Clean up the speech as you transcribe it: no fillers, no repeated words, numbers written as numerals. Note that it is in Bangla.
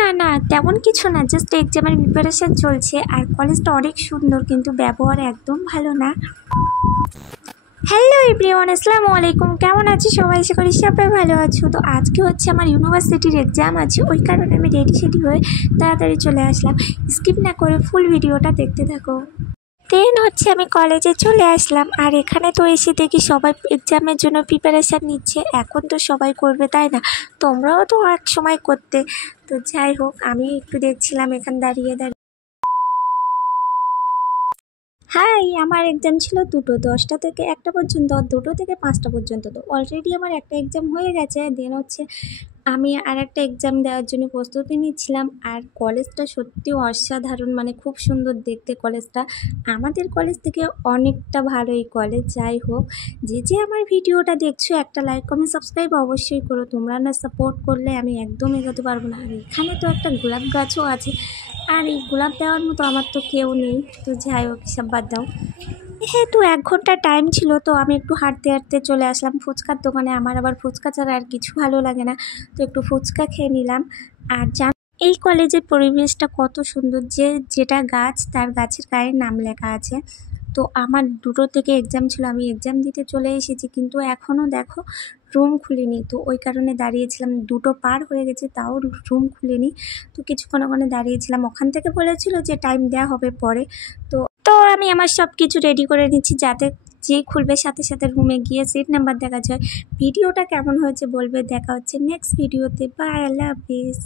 না না তেমন কিছু না, জাস্ট এক্সামের প্রিপারেশান চলছে। আর কলেজটা অনেক সুন্দর, কিন্তু ব্যবহার একদম ভালো না। হ্যালো এভরিওয়ান, আসসালামু আলাইকুম। কেমন আছো সবাই? আশা করি সবাই ভালো আছো। তো আজকে হচ্ছে আমার ইউনিভার্সিটির এক্সাম আছে, ওই কারণে আমি রেডি হয়ে তাড়াতাড়ি চলে আসলাম। স্কিপ না করে ফুল ভিডিওটা দেখতে থাকো। দেন হচ্ছে আমি কলেজে চলে আসলাম, আর এখানে তো এসে দেখি সবাই এক্সামের জন্য প্রিপারেশান নিচ্ছে। এখন তো সবাই করবে, তাই না? তোমরাও তো এক সময় করতে। তো যাই হোক, আমি একটু দেখছিলাম এখানে দাঁড়িয়ে। হাই, আমার এক্সাম ছিল দুটো, 10টা থেকে 1টা পর্যন্ত, 2টো থেকে 5টা পর্যন্ত। তো অলরেডি আমার একটা এক্সাম হয়ে গেছে। দেন হচ্ছে আমি আর একটা এক্সাম দেওয়ার জন্য প্রস্তুতি নিচ্ছিলাম। আর কলেজটা সত্যি অসাধারণ, মানে খুব সুন্দর দেখতে কলেজটা। আমাদের কলেজ থেকে অনেকটা ভালো এই কলেজ। যাই হোক, যে আমার ভিডিওটা দেখছো, একটা লাইক কমেন্ট সাবস্ক্রাইব অবশ্যই করো। তোমরা না সাপোর্ট করলে আমি একদম এগোতে পারবো না। আর এখানে তো একটা গোলাপ গাছও আছে, আর এই গোলাপ দেওয়ার মতো আমার তো কেউ নেই। তো যাই হোক, সব বাদ দাও। যেহেতু 1 ঘন্টা টাইম ছিল, তো আমি একটু হাঁটতে হাঁটতে চলে আসলাম ফুচকার দোকানে। আমার আবার ফুচকা ছাড়া আর কিছু ভালো লাগে না, তো একটু ফুচকা খেয়ে নিলাম। আর এই কলেজের পরিবেশটা কত সুন্দর, যেটা গাছ, তার গাছের গায়ে নাম লেখা আছে। তো আমার 2টো থেকে এক্সাম ছিল, আমি এক্সাম দিতে চলে এসেছি, কিন্তু এখনও দেখো রুম খুলিনি। তো ওই কারণে দাঁড়িয়েছিলাম, 2টো পার হয়ে গেছে তাও রুম খুলিনি। তো কিছুক্ষণ ওখানে দাঁড়িয়েছিলাম। ওখান থেকে বলেছিল যে টাইম দেওয়া হবে পরে। তো তো আমি আমার সব কিছু রেডি করে নিচ্ছি, যাতে যেই খুলবে সাথে সাথে রুমে গিয়ে সিট নাম্বার দেখা যায়। ভিডিওটা কেমন হয়েছে বলবে। দেখা হচ্ছে নেক্সট ভিডিওতে। বাই, আল্লাহ হাফিজ।